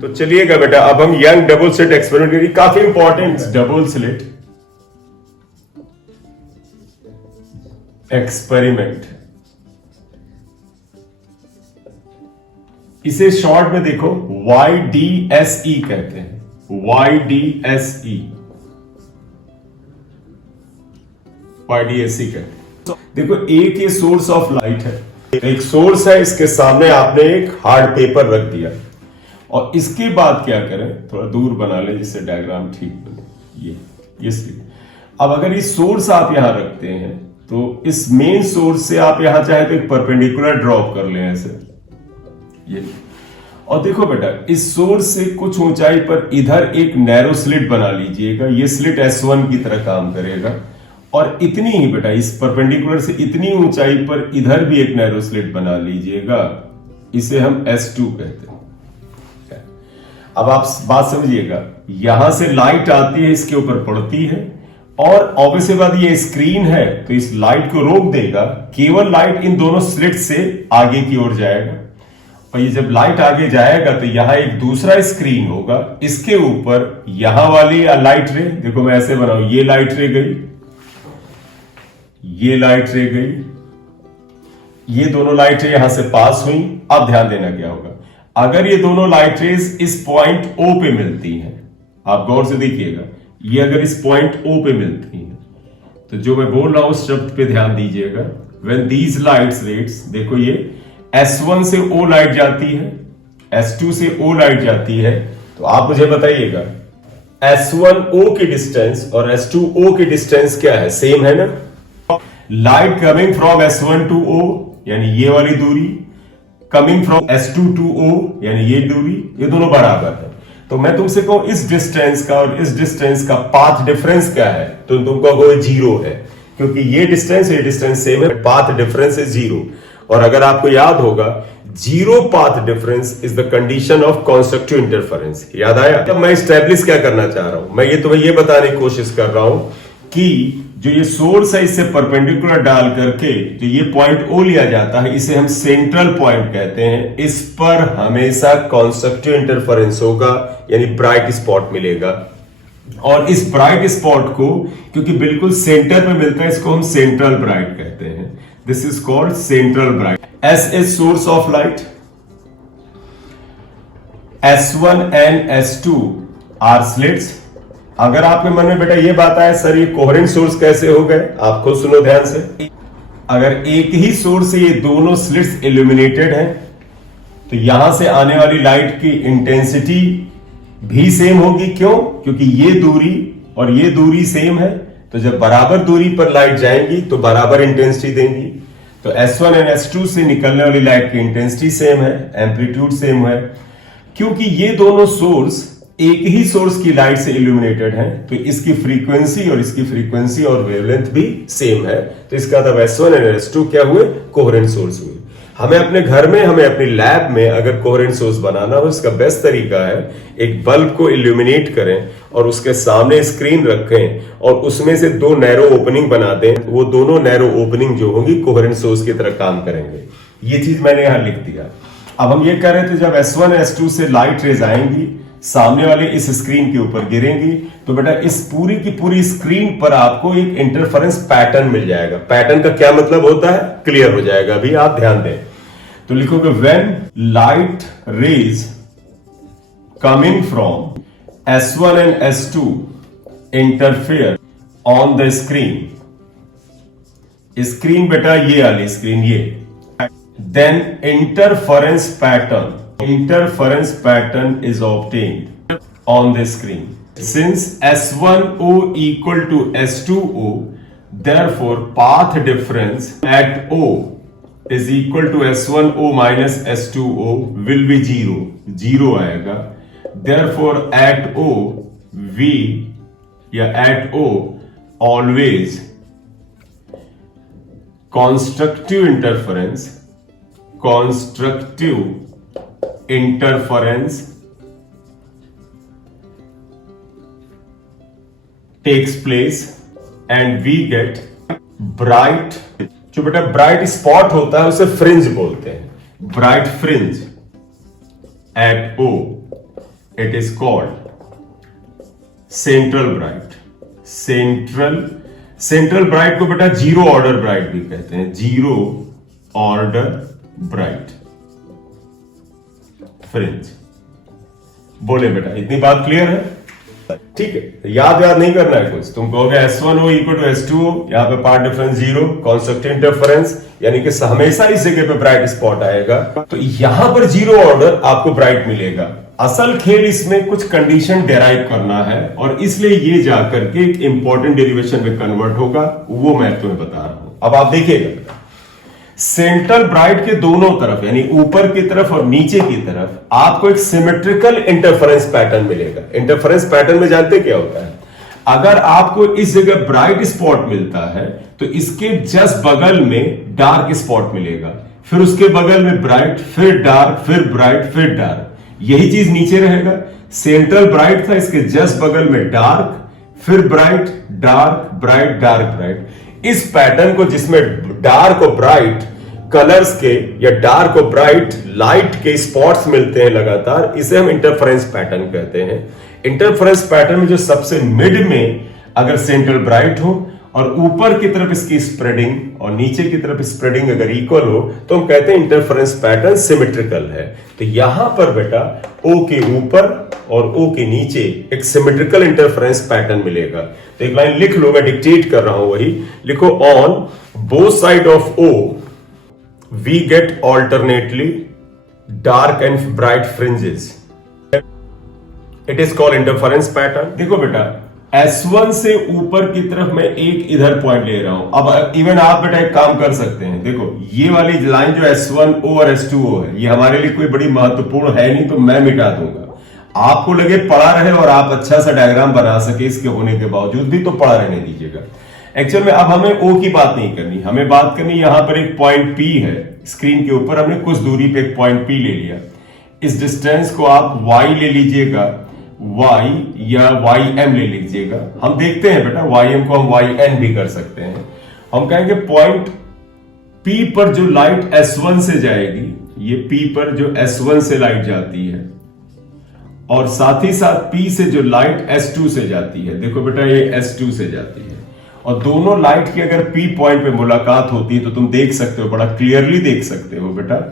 तो चलिएगा बेटा, अब हम यंग डबल स्लिट एक्सपेरिमेंट करेंगे। काफी इंपॉर्टेंट डबल स्लिट एक्सपेरिमेंट। इसे शॉर्ट में देखो YDSE कहते हैं, YDSE कहते हैं। देखो, एक ये सोर्स ऑफ लाइट है, एक सोर्स है, इसके सामने आपने एक हार्ड पेपर रख दिया और इसके बाद क्या करें, थोड़ा दूर बना लें जिससे डायग्राम ठीक बने। ये अब अगर ये सोर्स आप यहां रखते हैं तो इस मेन सोर्स से आप यहां चाहे तो एक परपेंडिकुलर ड्रॉप कर लें ऐसे, ये। और देखो बेटा, इस सोर्स से कुछ ऊंचाई पर इधर एक नैरो स्लिट बना लीजिएगा। ये स्लिट S1 की तरह काम करेगा और इतनी ही बेटा, इस परपेंडिकुलर से इतनी ऊंचाई पर इधर भी एक नैरो स्लिट बना लीजिएगा। इसे हम S2 कहते हैं। अब आप बात समझिएगा, यहां से लाइट आती है, इसके ऊपर पड़ती है और ऑब्वियसली बात, ये स्क्रीन है तो इस लाइट को रोक देगा। केवल लाइट इन दोनों स्लिट से आगे की ओर जाएगा और ये जब लाइट आगे जाएगा तो यहां एक दूसरा स्क्रीन होगा, इसके ऊपर यहां वाली लाइट रे, देखो मैं ऐसे बनाऊं, ये लाइट रे गई, ये लाइट रे गई, ये दोनों लाइट रे यहां से पास हुई। अब ध्यान देना क्या होगा, अगर ये दोनों लाइट रेज इस पॉइंट O पे मिलती हैं, आप गौर से देखिएगा, ये अगर इस पॉइंट O पे मिलती हैं तो जो मैं बोल रहा हूं उस शब्द पे ध्यान दीजिएगा। व्हेन दीज लाइट्स रेट्स, देखो ये S1 से O लाइट जाती है, S2 से O लाइट जाती है, तो आप मुझे बताइएगा S1O की डिस्टेंस और S2O की डिस्टेंस क्या है, सेम है ना। Light coming from S1 to O यानी ये वाली दूरी, coming from S2 to O यानी ये दूरी, ये दोनों बराबर है। तो मैं तुमसे कहूं इस डिस्टेंस का और इस डिस्टेंस का पाथ डिफरेंस क्या है, तो तुम कहोगे 0 है, क्योंकि ये डिस्टेंस सेम है, पाथ डिफरेंस इज 0। और अगर आपको याद होगा, 0 path difference is the condition of constructive interference. याद आया? अब मैं स्टैब्लिश क्या करना चाह रहा हूं, मैं ये तुम्हें ये बताने की कोशिश कर रहा हूं कि जो ये सोर्स है इससे परपेंडिकुलर डाल करके जो ये पॉइंट O लिया जाता है, इसे हम सेंट्रल पॉइंट कहते हैं। इस पर हमेशा कंस्ट्रक्टिव इंटरफेरेंस होगा, यानी ब्राइट स्पॉट मिलेगा। और इस ब्राइट स्पॉट को क्योंकि बिल्कुल सेंटर पे मिलता है, इसको हम सेंट्रल ब्राइट कहते हैं। This is called central bright. S is source of light, S1 and S2 are slits. अगर आपके मन में बेटा ये बात आए, सर ये कोहेरेंट सोर्स कैसे हो गए, आप खुद सुनो ध्यान से। अगर एक ही सोर्स से ये दोनों स्लिट्स इल्यूमिनेटेड हैं तो यहां से आने वाली लाइट की इंटेंसिटी भी सेम होगी। क्यों? क्योंकि ये दूरी और ये दूरी सेम है, तो जब बराबर दूरी पर लाइट जाएंगी तो बराबर इंटेंसिटी देंगी। तो S1 और S2 से निकलने वाली लाइट की इंटेंसिटी सेम है, एम्पलीट्यूड सेम है। क्योंकि ये दोनों सोर्स एक ही सोर्स की लाइट से इल्यूमिनेटेड है तो इसकी फ्रीक्वेंसी और इसकी फ्रीक्वेंसी और वेवलेंथ भी सेम है। तो इसका मतलब S1 और S2 क्या हुए, कोहेरेंट सोर्स हुए। हमें अपने घर में, हमें अपनी लैब में अगर कोहेरेंट सोर्स बनाना हो, इसका बेस्ट तरीका है एक बल्ब को इल्यूमिनेट करें और उसके सामने स्क्रीन रखें और उसमें से 2 नैरो ओपनिंग बना दें। वो दोनों नैरो ओपनिंग जो होंगी कोहेरेंट सोर्स की तरह काम करेंगे। ये चीज मैंने यहां लिख दिया। अब हम ये कह रहे थे, जब S1 S2 से लाइट रेज आएंगी, सामने वाले इस स्क्रीन के ऊपर गिरेंगी, तो बेटा इस पूरी की पूरी स्क्रीन पर आपको एक इंटरफेरेंस पैटर्न मिल जाएगा। पैटर्न का क्या मतलब होता है, क्लियर हो जाएगा, अभी आप ध्यान दें। तो लिखोगे when light rays coming from S1 and S2 interfere on the screen, screen बेटा ये वाली स्क्रीन, ये, then interference pattern is obtained on the screen. Since S1O equal to S2O, therefore path difference at O is equal to S1O minus S2O will be 0 आएगा। Therefore at O V या at O always constructive interference takes place and we get bright, जो बेटा bright spot होता है उसे fringe बोलते हैं, bright fringe at O, it is called central bright. Central bright को बेटा जीरो ऑर्डर ब्राइट भी कहते हैं, जीरो ऑर्डर ब्राइट फ्रिंज। बोले बेटा इतनी बात क्लियर है? ठीक है, याद नहीं करना है कुछ। तुम कहोगे S1O इक्वल टू S2O, यहां पे पार्ट डिफरेंस जीरो, कॉन्सेप्टिव इंटरफेरेंस, यानी कि हमेशा इस जगह पे ब्राइट स्पॉट आएगा, तो यहां पर जीरो ऑर्डर आपको ब्राइट मिलेगा। असल खेल इसमें कुछ कंडीशन डेराइव करना है और इसलिए ये जाकर के एक इंपॉर्टेंट डेरिवेशन में कन्वर्ट होगा, वो मैं तुम्हें बता रहा हूं। अब आप देखिएगा, सेंट्रल ब्राइट के दोनों तरफ यानी ऊपर की तरफ और नीचे की तरफ आपको एक सिमेट्रिकल इंटरफेरेंस पैटर्न मिलेगा। इंटरफेरेंस पैटर्न में जानते क्या होता है? अगर आपको इस जगह ब्राइट स्पॉट मिलता है तो इसके जस्ट बगल में डार्क स्पॉट मिलेगा, फिर उसके बगल में ब्राइट, फिर डार्क, फिर ब्राइट, फिर डार्क। यही चीज नीचे रहेगा। सेंट्रल ब्राइट था, इसके जस्ट बगल में डार्क, फिर bright, dark, bright, dark, bright. इस पैटर्न को, जिसमें डार्क और ब्राइट कलर्स के या डार्क और ब्राइट लाइट के स्पॉट्स मिलते हैं लगातार, इसे हम इंटरफेरेंस पैटर्न कहते हैं। इंटरफेरेंस पैटर्न में जो सबसे मिड में अगर सेंट्रल ब्राइट हो और ऊपर की तरफ इसकी स्प्रेडिंग और नीचे की तरफ स्प्रेडिंग अगर इक्वल हो तो हम कहते हैं इंटरफेरेंस पैटर्न सिमेट्रिकल है। तो यहां पर बेटा O के ऊपर और O के नीचे एक सिमेट्रिकल इंटरफेरेंस पैटर्न मिलेगा। तो एक लाइन लिख लो, मैं डिक्टेट कर रहा हूं, वही लिखो। On both side of O we get alternately dark and bright fringes, it is called interference pattern. देखो बेटा, S1 से ऊपर की तरफ मैं एक इधर पॉइंट ले रहा हूं। अब इवन आप बेटा एक काम कर सकते हैं, देखो ये वाली लाइन जो S1O और S2O है, ये हमारे लिए कोई बड़ी महत्वपूर्ण है नहीं, तो मैं मिटा दूंगा। आपको लगे पड़ा रहे और आप अच्छा सा डायग्राम बना सके इसके होने के बावजूद भी, तो पड़ा रहने दीजिएगा। एक्चुअल में अब हमें O की बात नहीं करनी, हमें बात करनी, यहां पर एक पॉइंट P है स्क्रीन के ऊपर, हमने कुछ दूरी पे एक पॉइंट P ले लिया। इस डिस्टेंस को आप Y ले लीजिएगा, Y या YM ले लीजिएगा। हम देखते हैं बेटा, YM को हम YN भी कर सकते हैं। हम कहेंगे पॉइंट P पर जो लाइट S1 से जाएगी, ये P पर जो S1 से लाइट जाती है और साथ ही साथ P से जो लाइट S2 से जाती है, देखो बेटा ये S2 से जाती है, और दोनों लाइट की अगर P पॉइंट पे मुलाकात होती है तो तुम देख सकते हो, बड़ा क्लियरली देख सकते हो बेटा,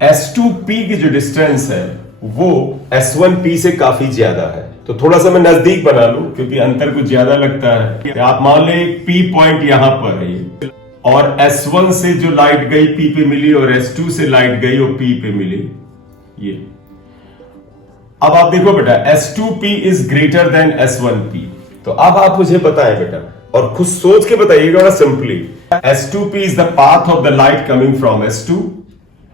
S2P की जो डिस्टेंस है वो S1P से काफी ज्यादा है। तो थोड़ा सा मैं नजदीक बना लूं क्योंकि अंतर कुछ ज्यादा लगता है। आप मान ले एक P पॉइंट यहां पर है और S1 से जो लाइट गई P पे मिली और S2 से लाइट गई और P पे मिली, ये। अब आप देखो बेटा, S2P is greater than S1P। तो अब आप मुझे बताएं बेटा, और खुद सोच के बताइएगा बड़ा simply, S2P is the path of the light coming from S2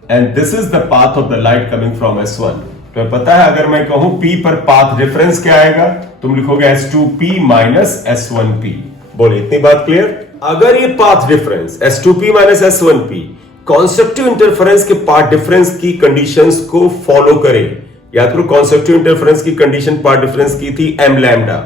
and this is the path of the light coming from S1। तो पता है, अगर मैं कहूं P पर पाथ डिफरेंस क्या आएगा, तुम लिखोगे S2P माइनस S1P। बोले इतनी बात क्लियर? अगर ये path difference S2P minus S1P constructive interference के पाथ डिफरेंस की कंडीशंस को फॉलो करे, याद करो कॉन्सेप्टिव इंटरफेरेंस की कंडीशन पाथ डिफरेंस की थी m लैम्डा,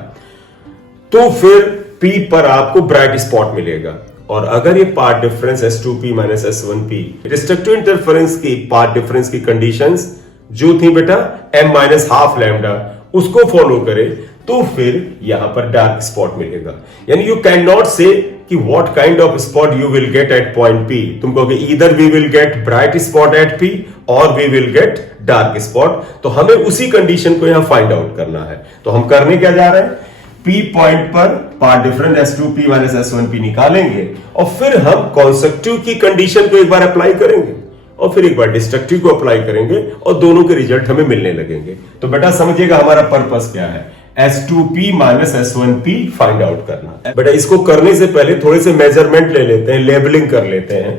तो फिर P पर आपको ब्राइट स्पॉट मिलेगा। और अगर ये path difference S2P minus S1P destructive interference की पाथ डिफरेंस की कंडीशंस जो थी बेटा m माइनस हाफ लैम्डा, उसको फॉलो करे, तो फिर यहां पर डार्क स्पॉट मिलेगा। यानी यू कैन नॉट से कि what kind of spot you will get at point P। तुम कहोगे either we will get bright spot at P और we will get dark spot. तो हमें उसी कंडीशन को यहां फाइंड आउट करना है। तो हम करने क्या जा रहे हैं, P पॉइंट पर path difference S2P minus S1P निकालेंगे और फिर हम कॉन्सेप्टिव की कंडीशन को एक बार अप्लाई करेंगे और फिर एक बार डिस्ट्रक्टिव को अप्लाई करेंगे और दोनों के रिजल्ट हमें मिलने लगेंगे। तो बेटा समझिएगा हमारा पर्पस क्या है, S2P minus S1P find out करना। बेटा इसको करने से पहले थोड़े से मेजरमेंट ले लेते हैं, लेबलिंग कर लेते हैं।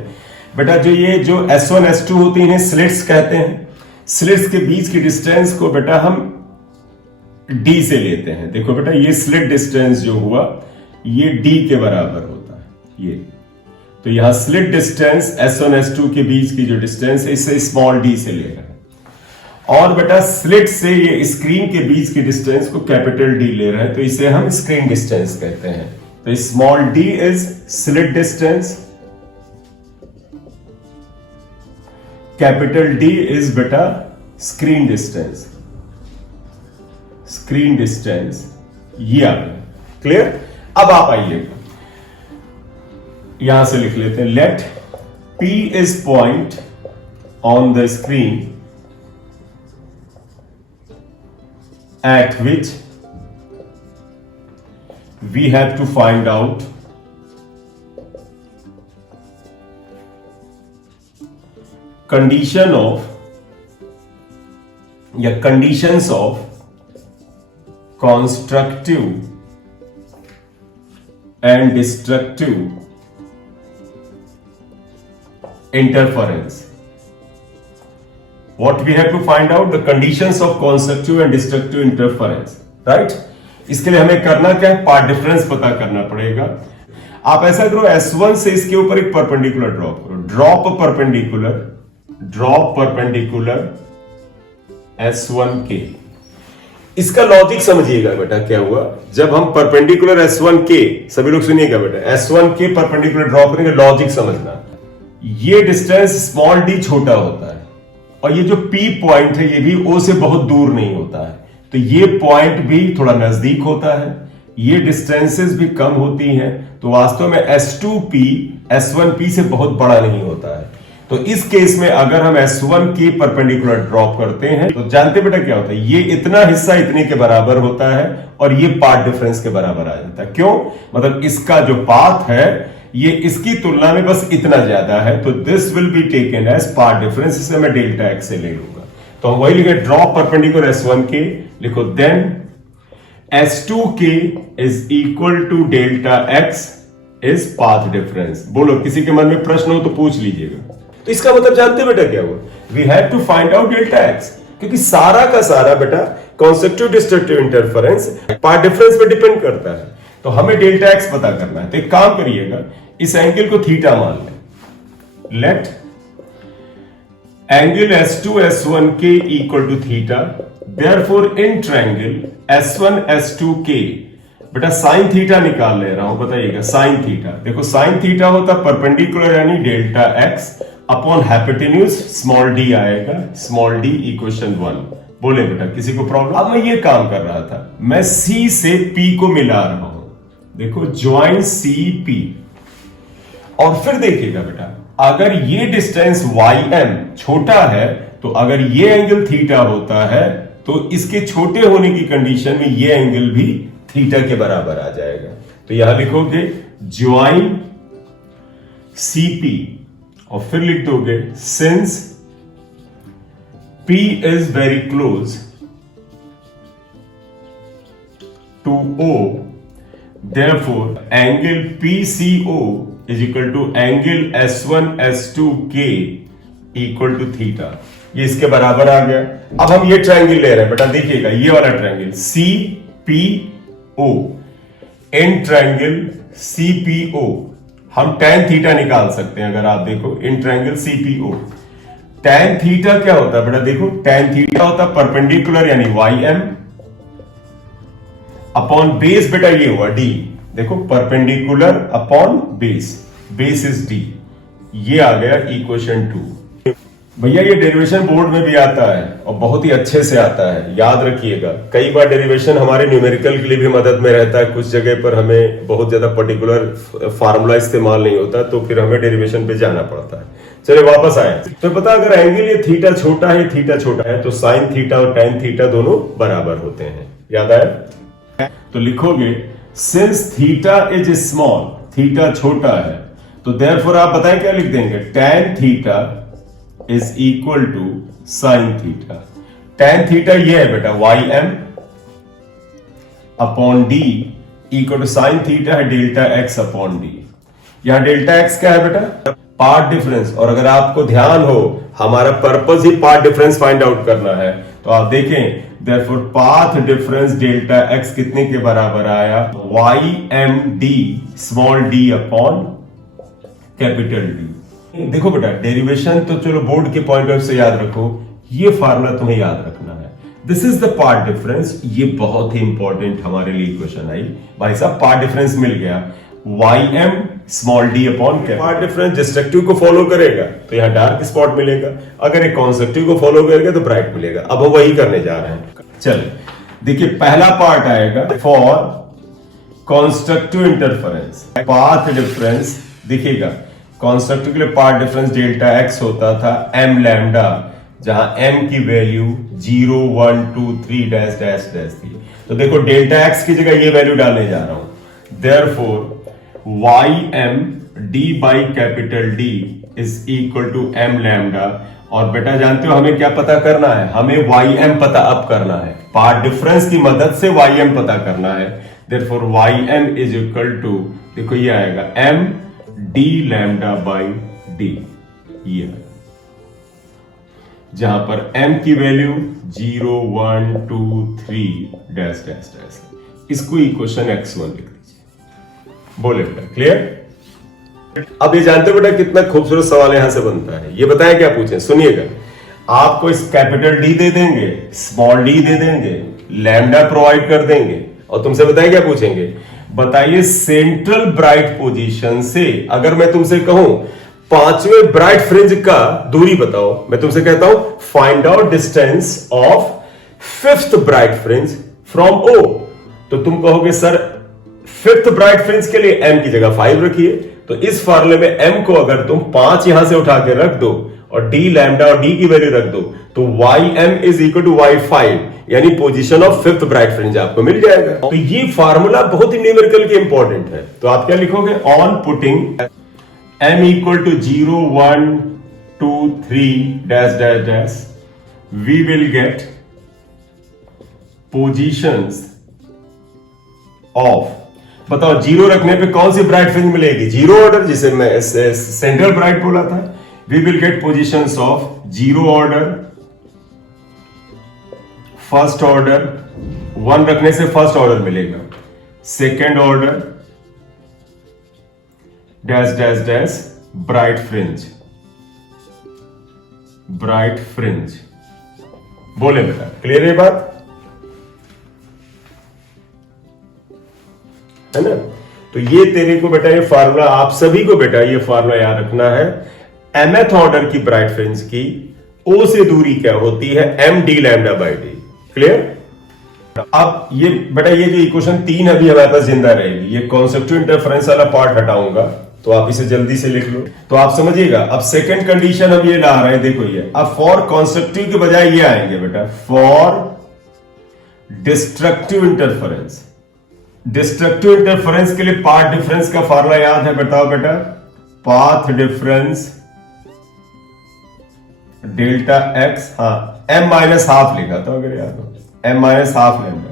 बेटा जो S1 S2 होती हैं स्लिट्स कहते हैं। स्लिट्स के बीच की डिस्टेंस को बेटा हम D से लेते हैं। देखो बेटा ये स्लिट डिस्टेंस जो हुआ ये D के बराबर होता है, ये। तो यहां स्लिट डिस्टेंस S1 S2 के बीच की जो डिस्टेंस है इसे स्मॉल d से ले रहे हैं। और बेटा स्लिट से ये स्क्रीन के बीच की डिस्टेंस को कैपिटल D ले रहे हैं, तो इसे हम स्क्रीन डिस्टेंस कहते हैं। तो small d is slit distance capital D is बेटा स्क्रीन डिस्टेंस, स्क्रीन डिस्टेंस ये आ गया। क्लियर? अब आप आइएगा, यहां से लिख लेते हैं, late P is point on the screen at which we have to find out condition of या conditions of constructive and destructive interference. What we have to find out the conditions of constructive and destructive interference, right? इसके लिए हमें करना क्या है, path difference पता करना पड़ेगा। आप ऐसा करो, S1 से इसके ऊपर एक परपेंडिकुलर ड्रॉप करो, ड्रॉप परपेंडिकुलर S1 के। इसका लॉजिक समझिएगा बेटा क्या हुआ, जब हम परपेंडिकुलर S1 के, सभी लोग सुनिएगा बेटा, S1 के परपेंडिकुलर ड्रॉप करेंगे, लॉजिक समझना। ये डिस्टेंस स्मॉल डी छोटा होता है और ये जो P पॉइंट है ये भी O से बहुत दूर नहीं होता है, तो ये पॉइंट भी थोड़ा नजदीक होता है, ये डिस्टेंसेस भी कम होती हैं, तो वास्तव में S2P S1P से बहुत बड़ा नहीं होता है। तो इस केस में अगर हम S1 के परपेंडिकुलर ड्रॉप करते हैं तो जानते बेटा क्या होता है, ये इतना हिस्सा इतने के बराबर होता है और ये पाथ डिफरेंस के बराबर आ जाता है। क्यों? मतलब इसका जो पाथ है ये इसकी तुलना में बस इतना ज्यादा है, तो this will be taken as path difference, इसे मैं डेल्टा एक्स से ले लूंगा। तो हम वही लिखे, ड्रॉप परपेंडिकुलर S1 के, लिखो देन S2 के is equal to delta X is path difference. बोलो, किसी के मन में प्रश्न हो तो पूछ लीजिएगा। तो इसका मतलब जानते बेटा क्या हुआ, we have to find out delta X, क्योंकि सारा का सारा बेटा constructive destructive interference path difference पे डिपेंड करता है, तो हमें डेल्टा एक्स पता करना है। तो एक काम करिएगा, इस एंगल को थीटा मान लें, लेट एंगल S2 S1 के equal to theta, therefore in triangle S1 S2 के, बेटा साइन थीटा निकाल ले रहा हूं, बताइएगा साइन थीटा। देखो साइन थीटा होता परपेंडिकुलर यानी delta X upon hypotenuse small D आएगा, स्मॉल डी इक्वेशन 1। बोले बेटा किसी को प्रॉब्लम? अब मैं ये काम कर रहा था, मैं C से P को मिला रहा हूं, देखो ज्वाइन CP, और फिर देखिएगा बेटा अगर ये डिस्टेंस YM छोटा है तो अगर ये एंगल थीटा होता है तो इसके छोटे होने की कंडीशन में ये एंगल भी थीटा के बराबर आ जाएगा। तो यहां लिखोगे ज्वाइन CP और फिर लिख दोगे since P is very close to O, therefore angle PCO is equal to angle S1 S2K equal to theta। ये इसके बराबर आ गया। अब हम ये ट्रायंगल ले रहे हैं बेटा, देखिएगा ये वाला triangle CPO, in triangle CPO हम tan थीटा निकाल सकते हैं। अगर आप देखो in triangle CPO tan theta क्या होता है बेटा, देखो tan थीटा होता है परपेंडिकुलर यानी YM अपॉन बेस, बेटा ये हुआ D, देखो perpendicular upon base, base is D, ये आ गया इक्वेशन 2। भैया ये डेरिवेशन बोर्ड में भी आता है और बहुत ही अच्छे से आता है, याद रखिएगा। कई बार डेरिवेशन हमारे न्यूमेरिकल के लिए भी मदद में रहता है, कुछ जगह पर हमें बहुत ज्यादा पर्टिकुलर फार्मूला इस्तेमाल नहीं होता तो फिर हमें डेरिवेशन पे जाना पड़ता है। चलिए वापस आए, तो पता अगर एंगल ये थीटा छोटा है, थीटा छोटा है, तो साइन थीटा और टैन थीटा दोनों बराबर होते हैं, याद आया? तो लिखोगे since theta is small, theta छोटा है, तो देयरफॉर आप बताएं क्या लिख देंगे, tan theta is equal to sine theta. Tan theta ये है बेटा YM upon D equal to sine theta है डेल्टा एक्स अपॉन डी। यहां डेल्टा एक्स क्या है बेटा, पाथ डिफरेंस, और अगर आपको ध्यान हो हमारा पर्पस ही पाथ डिफरेंस फाइंड आउट करना है, तो आप देखें therefore path difference delta x कितने के बराबर आया, YMD small d upon capital D। देखो बेटा डेरिवेशन तो चलो बोर्ड के पॉइंट ऑफ से याद रखो, ये फार्मूला तुम्हें याद रखना है, this is the path difference. ये बहुत ही इंपॉर्टेंट हमारे लिए क्वेश्चन आई, भाई साहब पाथ डिफरेंस मिल गया, Y M small D upon path difference destructive को फॉलो करेगा तो यहां डार्क स्पॉट मिलेगा, अगर एक कॉन्स्ट्रक्टिव को फॉलो करेगा तो ब्राइट मिलेगा। अब हम वही करने जा रहे हैं। चलिए देखिए, पहला पार्ट आएगा for constructive interference path difference दिखेगा। कॉन्स्ट्रक्टिव के लिए पाथ डिफरेंस डेल्टा एक्स होता था एम लैम्डा, जहां एम की वैल्यू 0 1 2 3 डैश डैश डैश थी। तो देखो डेल्टा एक्स की जगह ये वैल्यू डालने जा रहा हूं। Therefore Y M D by capital D is equal to M lambda. और बेटा जानते हो हमें क्या पता करना है? हमें वाई एम पता अब करना है, पार्ट डिफरेंस की मदद से वाई एम पता करना है। Therefore Y M is equal to, देखो ये आएगा M D lambda by D, ये जहां पर m की वैल्यू 0 1 2 3 डैश डैश डैश, इसको इक्वेशन x1 लिख दीजिए। बोले बेटा क्लियर? अब ये जानते हो बेटा कितना खूबसूरत सवाल यहां से बनता है। ये बताएं क्या पूछें, सुनिएगा। आपको इस कैपिटल डी दे देंगे, स्मॉल डी दे देंगे, लैम्डा प्रोवाइड कर देंगे और तुमसे बताएं क्या पूछेंगे? बताइए सेंट्रल ब्राइट पोजीशन से अगर मैं तुमसे कहूं पांचवें ब्राइट फ्रिंज का दूरी बताओ, मैं तुमसे कहता हूं find out distance of fifth bright fringe from O, तो तुम कहोगे सर फिफ्थ ब्राइट फ्रिंज के लिए m की जगह 5 रखिए। तो इस फार्मूले में m को अगर तुम 5 यहां से उठा के रख दो और d लैम्डा और d की वैल्यू रख दो तोym इज इक्वल टू y5, यानी position of fifth bright fringe आपको मिल जाएगा। तो ये फार्मूला बहुत ही न्यूमेरिकल के इंपॉर्टेंट है। तो आप क्या लिखोगे? On putting m equal to 0 1 2 3 dash dash dash we will get positions of, बताओ जीरो रखने पे कौन सी ब्राइट फ्रिंज मिलेगी? जीरो ऑर्डर, जिसे मैं सेंट्रल ब्राइट बोला था। we will get positions of zero order, first order, 1 रखने से फर्स्ट ऑर्डर मिलेगा, second order dash dash dash bright fringe, bright fringe. बोले बेटा क्लियर है बात? है ना? तो ये तेरे को बेटा ये फार्मूला, आप सभी को बेटा ये फार्मूला याद रखना है। mth ऑर्डर की ब्राइट फ्रिंज की o से दूरी क्या होती है? m d lambda by D. Clear? अब ये बेटा ये जो इक्वेशन 3 अभी हमारे पास जिंदा रहेगी, ये कॉन्सेप्चुअल इंटरफेरेंस वाला पार्ट हटाऊंगा तो आप इसे जल्दी से लिख लो। तो आप समझिएगा, अब सेकंड कंडीशन हम ये ला रहे हैं, देखो ये अब फॉर कॉन्स्ट्रक्टिव के बजाय ये आएंगे बेटा for destructive interference. Destructive interference के लिए पाथ डिफरेंस का फार्मूला याद है? बताओ बेटा, पाथ डिफरेंस डेल्टा एक्स, हाँ m माइनस हाफ लिखा था अगर याद हो, m माइनस हाफ लैम्डा।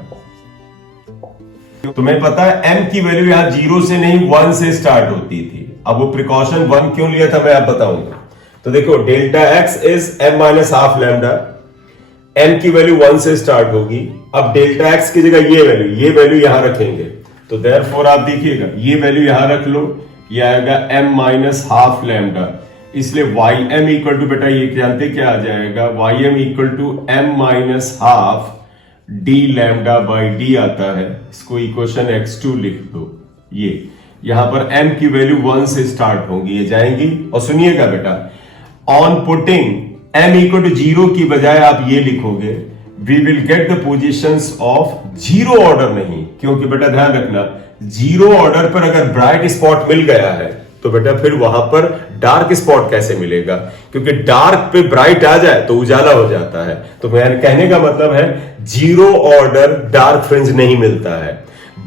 तुम्हें पता है m की वैल्यू यहां 0 से नहीं 1 से स्टार्ट होती थी। अब वो प्रिकॉशन 1 क्यों लिया था मैं आप बताऊंगा। तो देखो delta x is m minus half lambda, m की वैल्यू 1 से स्टार्ट होगी। अब डेल्टा x की जगह ये वैल्यू यहां रखेंगे, तो देयरफॉर आप देखिएगा ये वैल्यू यहां रख लो, ये आएगा m माइनस हाफ लैम्डा। इसलिए ym इक्वल टू बेटा ये जानते क्या आ जाएगा? ym equal to m minus half d lambda by d आता है। इसको इक्वेशन x2 लिख दो। ये यहां पर m की वैल्यू 1 से स्टार्ट होंगी, ये जाएंगी। और सुनिएगा बेटा, on putting m equal to 0 की बजाय आप ये लिखोगे we will get the positions of zero order नहीं, क्योंकि बेटा ध्यान रखना जीरो ऑर्डर पर अगर ब्राइट स्पॉट मिल गया है तो बेटा फिर वहां पर डार्क स्पॉट कैसे मिलेगा? क्योंकि डार्क पे ब्राइट आ जाए तो उजाला हो जाता है। तो मेरे कहने का मतलब है जीरो ऑर्डर डार्क फ्रिंज नहीं मिलता है।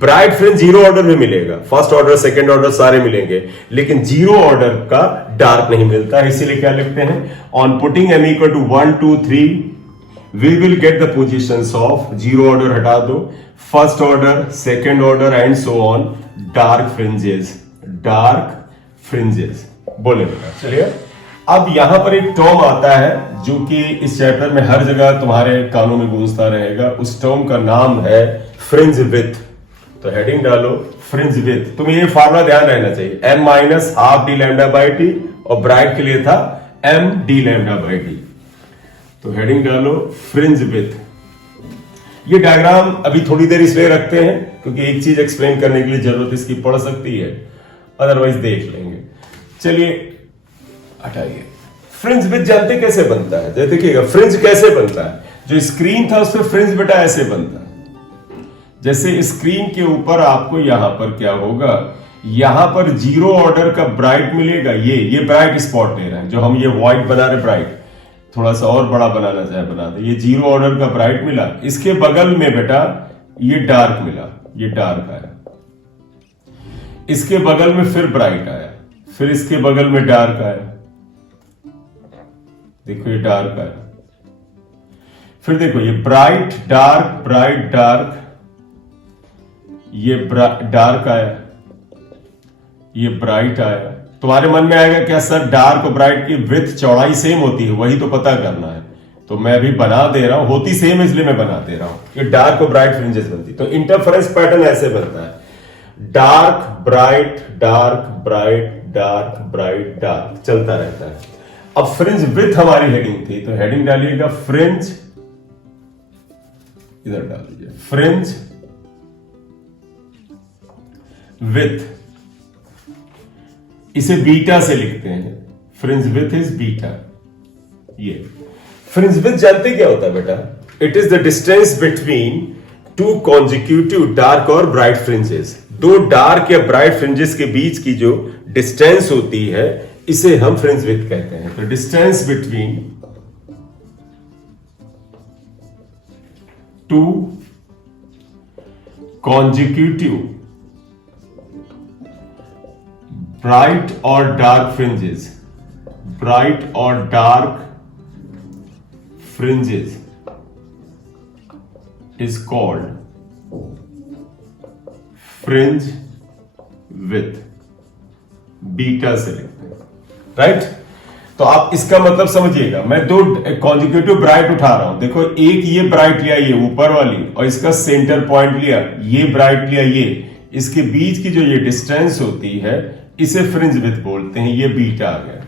ब्राइट फ्रिंज जीरो ऑर्डर में मिलेगा, फर्स्ट ऑर्डर सेकंड ऑर्डर सारे मिलेंगे, लेकिन जीरो ऑर्डर का डार्क नहीं मिलता है। इसीलिए क्या लिखते हैं? On putting m equal to 1 2 3 we will get the positions of, zero order हटा दो, first order second order and so on dark fringes, dark fringes. बोले बेटा चलिए। अब यहां पर एक टर्म आता है जो कि इस चैप्टर में हर जगह तुम्हारे कानों में गूंजता रहेगा। उस टर्म का नाम है फ्रिंज विड्थ। तो हेडिंग डालो फ्रिंज विड्थ। तुम्हें ये फार्मूला ध्यान रहना चाहिए, m minus half D lambda by T, और ब्राइट के लिए था m D lambda by T. तो हेडिंग डालो फ्रिंज विड्थ। ये डायग्राम अभी थोड़ी देर इसलिए रखते हैं क्योंकि एक चीज एक्सप्लेन करने के लिए जरूरत इसकी पड़ सकती है। अदरवाइज देख लेंगे। चलिए हटाइए। फ्रिंज विड्थ जानते कैसे बनता है? जैसे देखिएगा फ्रिंज कैसे बनता है, जो स्क्रीन था उस पर फ्रिंज बेटा ऐसे बनता है। जैसे स्क्रीन के ऊपर आपको यहां पर क्या होगा, यहां पर जीरो ऑर्डर का ब्राइट मिलेगा, ये ब्राइट स्पॉट ले रहा है, जो हम ये व्हाइट बना रहे ब्राइट, थोड़ा सा और बड़ा बनाना चाहे बना दे, ये जीरो ऑर्डर का ब्राइट मिला। इसके बगल में बेटा ये डार्क मिला, ये डार्क आया, इसके बगल में फिर ब्राइट आया, फिर इसके बगल में डार्क आया, देखो ये डार्क आया, फिर देखो ये ब्राइट डार्क ब्राइट डार्क, ये डार्क आया, ये ब्राइट आया। तुम्हारे मन में आएगा क्या सर डार्क और ब्राइट की विड्थ चौड़ाई सेम होती है? वही तो पता करना है, तो मैं भी बना दे रहा हूं, होती सेम इसलिए मैं बना दे रहा हूं। ये डार्क और ब्राइट फ्रिंजेस बनती, तो इंटरफेरेंस पैटर्न ऐसे बनता है, dark bright dark bright dark bright dark चलता रहता है। अब फ्रिंज विड्थ हमारी हेडिंग थी, तो हेडिंग डालिएगा फ्रिंज, इधर डाल दीजिए फ्रिंज विड्थ, इसे बीटा से लिखते हैं, फ्रिंज विड्थ इज बीटा। ये फ्रिंज विड्थ जानते क्या होता है बेटा? It is the distance between two consecutive dark और ब्राइट फ्रिंजेस। दो डार्क या ब्राइट फ्रिंजेस के बीच की जो डिस्टेंस होती है इसे हम फ्रिंज विड्थ कहते हैं। तो distance between two consecutive bright और डार्क फ्रिंजेस, ब्राइट और dark fringes is called fringe width, beta से लिखते हैं, राइट। तो आप इसका मतलब समझिएगा, मैं दो कॉन्जिक्यूटिव ब्राइट उठा रहा हूं, देखो एक ये ब्राइट लिया ये ऊपर वाली, और इसका सेंटर पॉइंट लिया, ये ब्राइट लिया ये, इसके बीच की जो ये डिस्टेंस होती है इसे फ्रिंज विड्थ बोलते हैं, ये बीटा आ गया।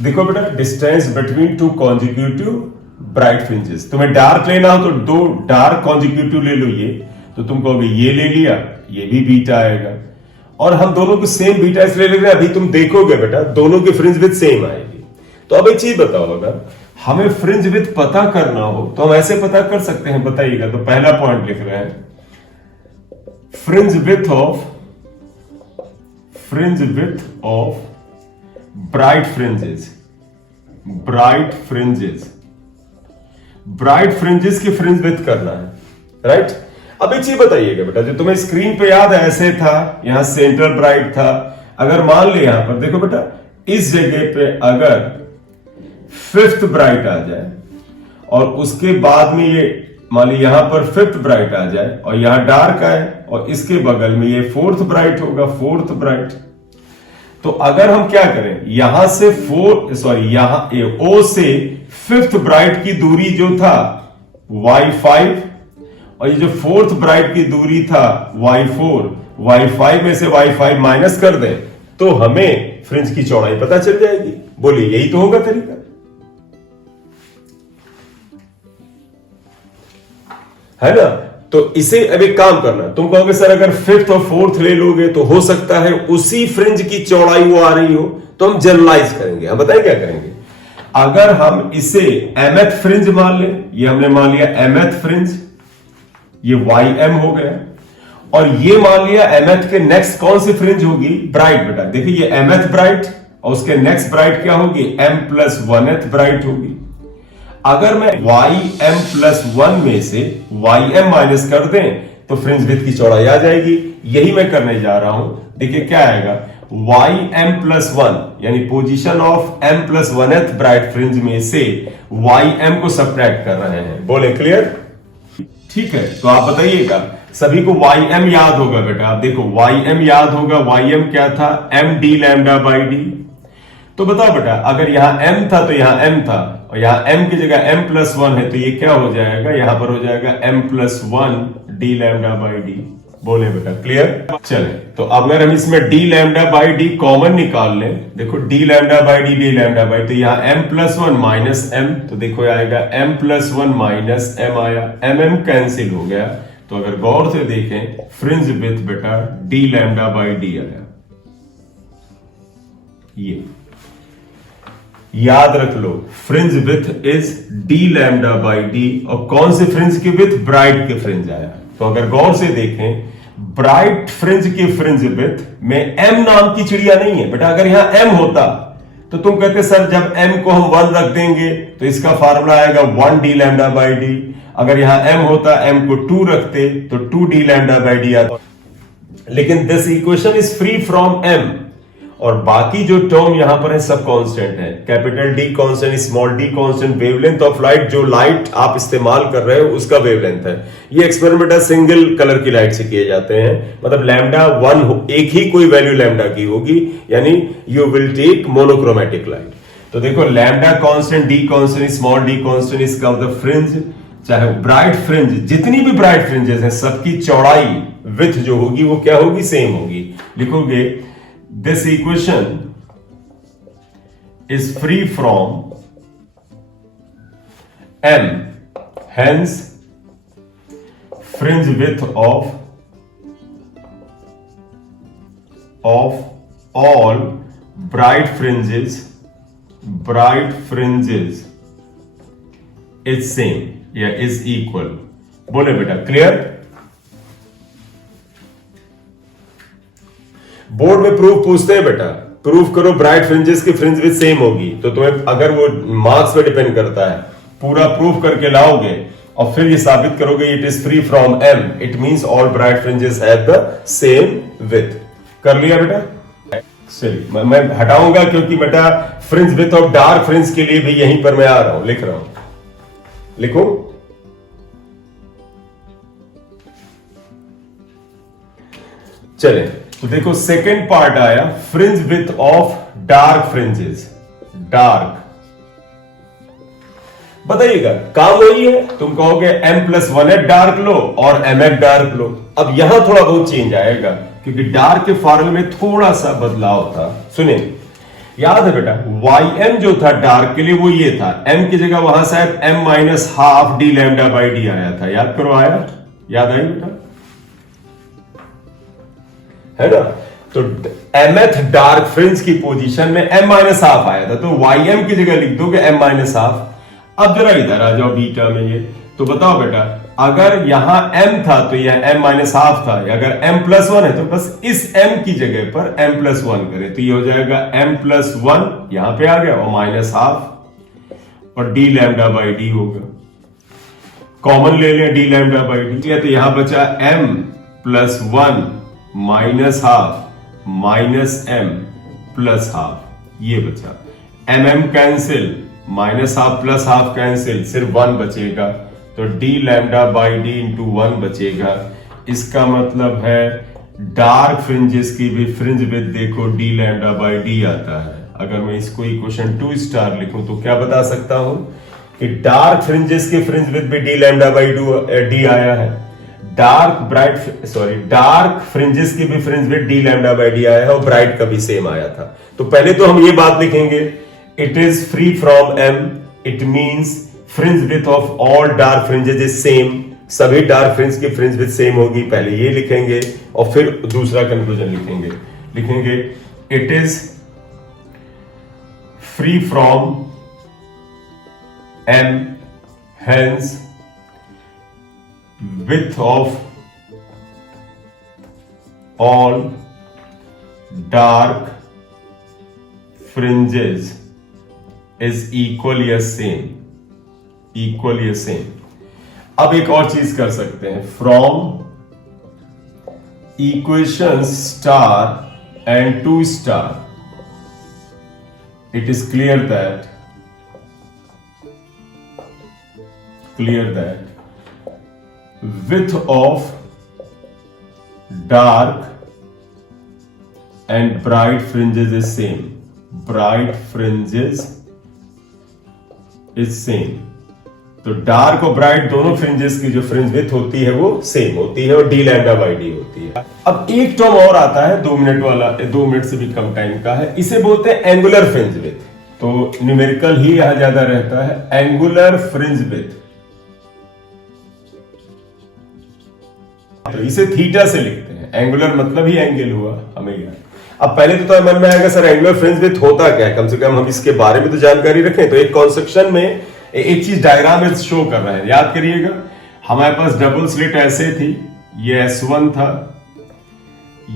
देखो बेटा distance between two consecutive bright fringes, तुम्हें डार्क लेना हो तो दो डार्क कॉन्जिक्यूटिव ले लो, ये तो तुम कहोगे ये ले लिया, ये भी बीटा आएगा, और हम दोनों को सेम बीटा इसलिए ले रहे हैं, अभी तुम देखोगे बेटा दोनों की फ्रिंज विड्थ सेम आएगी। तो अब एक चीज बताओ, अगर हमें फ्रिंज विड्थ पता करना हो तो हम ऐसे पता कर सकते हैं, बताइएगा। तो पहला पॉइंट लिख रहे हैं, fringe width of bright fringes, bright fringes की फ्रिंज विड्थ करना है, राइट। अब एक चीज बताइएगा बेटा, जो तुम्हें स्क्रीन पे याद है ऐसे था, यहां सेंट्रल ब्राइट था, अगर मान ले यहां पर देखो बेटा इस जगह पे अगर फिफ्थ ब्राइट आ जाए और उसके बाद में ये मान ली यहां पर फिफ्थ ब्राइट आ जाए और यहां डार्क आए और इसके बगल में ये फोर्थ ब्राइट होगा, फोर्थ ब्राइट, तो अगर हम क्या करें, यहां से यहां ओ से फिफ्थ ब्राइट की दूरी जो था y5 और ये जो फोर्थ ब्राइट की दूरी था y4, y5 में से y5 माइनस कर दें तो हमें फ्रिंज की चौड़ाई पता चल जाएगी। बोलिए यही तो होगा तरीका, है ना। तो इसे अब एक काम करना, तुम कहोगे सर अगर फिफ्थ और फोर्थ ले लोगे तो हो सकता है उसी फ्रिंज की चौड़ाई वो आ रही हो, तो हम जनरलाइज करेंगे। हम बताएं क्या करेंगे, अगर हम इसे mth फ्रिंज मान ले, ये हमने मान लिया mth फ्रिंज, ये ym हो गया, और ये मान लिया mth के नेक्स्ट कौन सी फ्रिंज होगी, ब्राइट। बेटा देखिए ये mth ब्राइट और उसके नेक्स्ट ब्राइट क्या होगी, m+1th ब्राइट होगी। अगर मैं ym+1 में से ym माइनस कर दें तो फ्रिंज विड्थ की चौड़ाई आ जाएगी। यही मैं करने जा रहा हूं, देखिए क्या आएगा, ym+1 यानी position of m+1th bright fringe में से ym को सब्ट्रैक्ट कर रहे हैं। बोले क्लियर, ठीक है। तो आप बताइएगा, सभी को ym याद होगा बेटा, आप देखो ym याद होगा, ym क्या था, md λ/d। तो बताओ बेटा अगर यहां m था तो यहां m था, और यहां m की जगह m+1 है तो ये क्या हो जाएगा, यहां पर हो जाएगा m+1 d λ/d। बोले बेटा क्लियर। चले तो अब अगर हम इसमें d λ/d कॉमन निकाल लें, देखो d λ/d d λ/d, तो यहां m+1 माइनस m, तो देखो आएगा m+1 माइनस m आया, mm कैंसिल हो गया। तो अगर गौर से देखें फ्रिंज विड्थ बेटा d λ/d आया, ये याद रख लो, fringe width is D lambda by d, और कौन से फ्रिंज के विथ? ब्राइट के फ्रिंज आया। तो अगर गौर से देखें, ब्राइट फ्रिंज के फ्रिंज विथ में एम नाम की चिड़िया नहीं है बेटा। अगर यहां एम होता तो तुम कहते सर जब एम को हम 1 रख देंगे तो इसका फार्मूला आएगा 1 डी लैम्डा बाई डी। अगर यहां एम होता, एम को 2 रखते तो 2 डी लैम्डा बाई डी आता। लेकिन this equation is free from M, और बाकी जो टर्म यहां पर है सब कांस्टेंट है। Capital D constant, small D constant, wavelength of light, जो लाइट आप इस्तेमाल कर रहे हो उसका वेवलेंथ है। ये एक्सपेरिमेंट सिंगल कलर की लाइट से किए जाते हैं, मतलब लैम्डा 1 एक ही कोई वैल्यू लैम्डा की होगी, यानी you will take monochromatic light. तो देखो lambda constant, D constant, small D constant, इसका मतलब फ्रिंज, चाहे ब्राइट फ्रिंज, जितनी भी ब्राइट फ्रिंजेस हैं सबकी चौड़ाई विथ जो होगी वो क्या होगी? सेम होगी। लिखोगे this equation is free from m, hence fringe width of all bright fringes is same या is equal। बोले बेटा क्लियर? बोर्ड में प्रूफ पूछते हैं बेटा, प्रूफ करो ब्राइट फ्रिंजेस की फ्रिंज विथ सेम होगी, तो तुम्हें अगर वो मार्क्स पे डिपेंड करता है, पूरा प्रूफ करके लाओगे और फिर ये साबित करोगे it is free from M, it means all bright fringes have the same width. कर लिया बेटा? चलिए मैं हटाऊंगा क्योंकि बेटा fringe width of dark fringe के लिए भी यहीं पर मैं आ रहा हूं, लिख रहा हूं। लिखो चले, तो देखो सेकेंड पार्ट आया fringe width of dark fringes. Dark बताइएगा, काम वही है, तुम कहोगे m+1 है डार्क लो और mf डार्क लो। अब यहां थोड़ा बहुत चेंज आएगा क्योंकि डार्क के फॉर्मूले में थोड़ा सा बदलाव था। सुनिए, याद है बेटा ym जो था डार्क के लिए वो ये था, m की जगह वहां शायद m-½ D lambda by D आया था। याद करो, आया? याद आई बेटा? है ना? तो mth डार्क फ्रिंज की पोजीशन में m-½ आया था, तो ym की जगह लिख दोगे m-½ अब जरा इधर आ जाओ बीटा में ये, तो बताओ बेटा अगर यहां m था तो यह m-½ था, अगर m+1 है तो बस इस m की जगह पर m+1 करें तो ये हो जाएगा m+1 यहां पे आ गया और -½ और डी लैम्डा बाई डी होगा। कॉमन ले लें डी लैम्डा बाई डी, तो यहां बचा m+1 -½ m+½ ये बचा। mm कैंसिल, -½ कैंसिल, सिर्फ 1 बचेगा, तो D lambda by D into 1 बचेगा। इसका मतलब है डार्क फ्रिंजेस की भी फ्रिंज विथ देखो डी लैम्डा बाई डी आता है। अगर मैं इसको इक्वेशन 2 लिखूं तो क्या बता सकता हूं कि डार्क फ्रिंजेस के फ्रिंज विथ भी डी लैम्डा बाई डी आया है, डार्क फ्रिंजेस की भी fringe with D lambda by D आया है और ब्राइट का भी सेम आया था। तो पहले तो हम ये बात लिखेंगे it is free from M, it means fringe width of all dark fringes is same, सभी डार्क फ्रिंज की फ्रिंज विथ सेम होगी। पहले ये लिखेंगे और फिर दूसरा कंक्लूजन लिखेंगे it is free from M, hence width of all dark fringes is equally same। अब एक और चीज कर सकते हैं, from equation star and 2 star it is clear that width of dark and bright fringes is same, bright fringes is same। तो dark और bright दोनों फ्रिंजेस की जो फ्रिंज विथ होती है वो सेम होती है और डी लैम्डा बाई डी होती है। अब एक टर्म और आता है 2 मिनट वाला, 2 मिनट से भी कम टाइम का है, इसे बोलते हैं एंगुलर फ्रिंज विथ। तो न्यूमेरिकल ही यहां ज्यादा रहता है, एंगुलर फ्रिंज विथ। तो इसे थीटा से लिखते हैं, एंगुलर मतलब ही एंगल हुआ हमें याद। अब पहले तो मन में आएगा सर एंगुलर फ्रिंज विड्थ होता क्या है, कम से कम हम इसके बारे में तो जानकारी रखें। तो एक कंस्ट्रक्शन में एक चीज डायग्राम में शो कर रहा है, याद करिएगा। हमारे पास डबल स्लिट ऐसे थी, ये S1 था,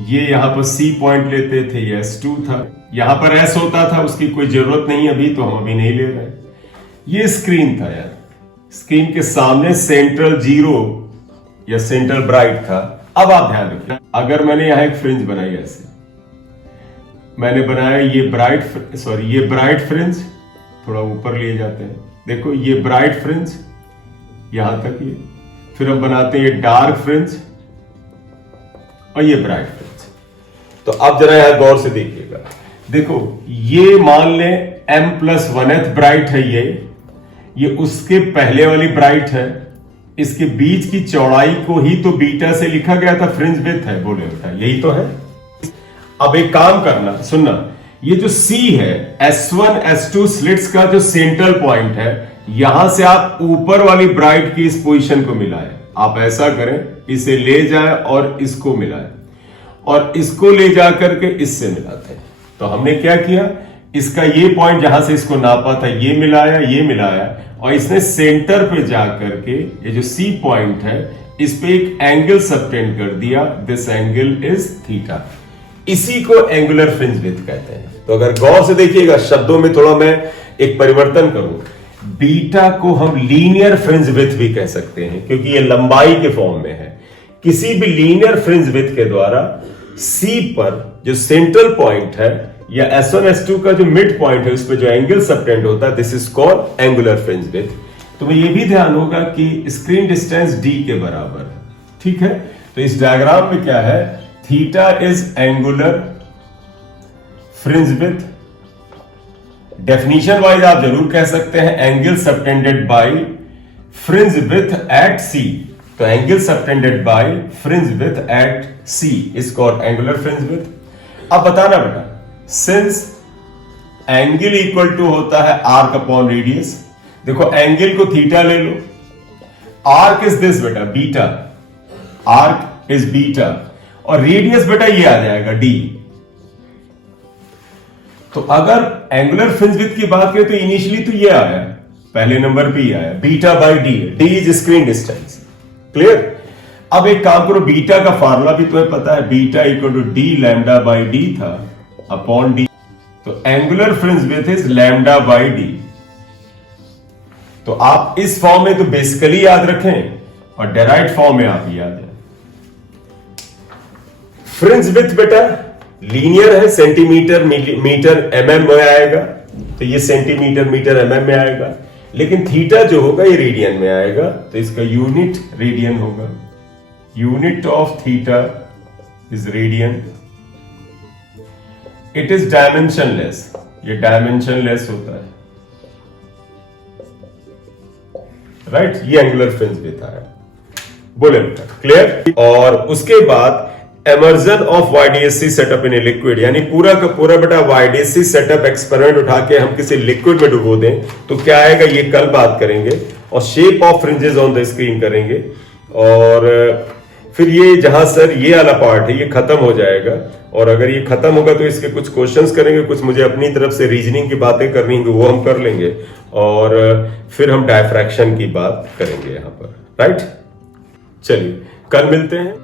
ये यहां पर C पॉइंट लेते थे, ये S2 था, यहां पर S होता था, उसकी कोई जरूरत नहीं अभी, तो हम अभी नहीं ले रहे। ये स्क्रीन था यार, स्क्रीन के सामने सेंट्रल जीरो या सेंट्रल ब्राइट था। अब आप ध्यान रखिए, अगर मैंने यहां एक फ्रिंज बनाई ऐसे, मैंने बनाया ये ब्राइट फ्रिंज, थोड़ा ऊपर लिए जाते हैं, देखो ये ब्राइट फ्रिंज यहां तक, ये फिर हम बनाते हैं ये डार्क फ्रिंज और ये ब्राइट फ्रिंज। तो अब जरा यहां गौर से देखिएगा, देखो ये मान लें m+1th ब्राइट है, ये उसके पहले वाली ब्राइट है, इसके बीच की चौड़ाई को ही तो बीटा से लिखा गया था, फ्रिंज विड्थ है, बोले बेटा यही तो है। अब एक काम करना, सुनना, ये जो C है S1 S2 स्लिट्स का जो सेंट्रल पॉइंट है, यहां से आप ऊपर वाली ब्राइट की इस पोजीशन को मिलाएं। आप ऐसा करें, इसे ले जाएं और इसको मिलाएं, और इसको ले जाकर के इससे मिलाते हैं। तो हमने क्या किया, इसका ये पॉइंट जहां से इसको नापा था, ये मिलाया, और इसने सेंटर पे जाकर के ये जो C पॉइंट है, इस पे एक एंगल सबटेंड कर दिया, दिस एंगल इज थीटा। इसी को एंगुलर फ्रिंज विड्थ कहते हैं। तो अगर गौर से देखिएगा, शब्दों में थोड़ा मैं एक परिवर्तन करूं, बीटा को हम लीनियर फ्रिंज विड्थ भी कह सकते हैं, क्योंकि ये लंबाई के फॉर्म में है। किसी भी लीनियर फ्रिंज विड्थ के द्वारा C पर जो सेंट्रल पॉइंट है, या S1 S2 का जो मिड पॉइंट है, उस पर जो एंगल सबटेंड होता है, this is called angular fringe width. तो ये भी ध्यान होगा कि स्क्रीन डिस्टेंस D के बराबर है, ठीक है। तो इस डायग्राम में क्या है, theta is angular fringe width. Definition wise आप जरूर कह सकते हैं angle subtended by fringe width at C। तो angle subtended by fringe width at C is called angular fringe width. अब बताना बेटा, सिंस एंगल इक्वल टू होता है आर्क अपॉन रेडियस, देखो एंगल को थीटा ले लो, आर्क इज दिस बेटा बीटा, आर्क इज बीटा, और रेडियस बेटा ये आ जाएगा D। तो अगर एंगुलर फ्रिंज विड्थ की बात करें तो इनिशियली तो ये आया, पहले नंबर पे ही आया, beta by D is screen distance, clear. अब एक काम करो, बीटा का फार्मूला भी तुम्हें पता है, beta equal to D lambda by D था अपॉन D। तो angular fringe width is lambda by D। तो आप इस फॉर्म में तो बेसिकली याद रखें, और डायरेक्ट फॉर्म में आप याद है। फ्रिंज विड्थ बेटा लीनियर है, सेंटीमीटर मीटर mm में आएगा, तो ये सेंटीमीटर मीटर mm में आएगा, लेकिन थीटा जो होगा ये रेडियन में आएगा, तो इसका यूनिट रेडियन होगा। Unit of theta is radian. It is dimensionless, ये डायमेंशनलेस होता है, राइट। ये एंगुलर फ्रिंज विड्थ है, बोले बेटा क्लियर। और उसके बाद immersion of YDSC setup in a liquid, यानी पूरा का पूरा बेटा YDSC सेटअप एक्सपेरिमेंट उठा के हम किसी लिक्विड में डुबो दें तो क्या आएगा, ये कल बात करेंगे। और shape of fringes on the screen करेंगे, और फिर ये जहां सर ये वाला पार्ट है ये खत्म हो जाएगा, और अगर ये खत्म होगा तो इसके कुछ क्वेश्चंस करेंगे, कुछ मुझे अपनी तरफ से रीजनिंग की बातें करनी होंगी, वो हम कर लेंगे, और फिर हम डायफ्रैक्शन की बात करेंगे यहां पर, राइट। चलिए कल मिलते हैं।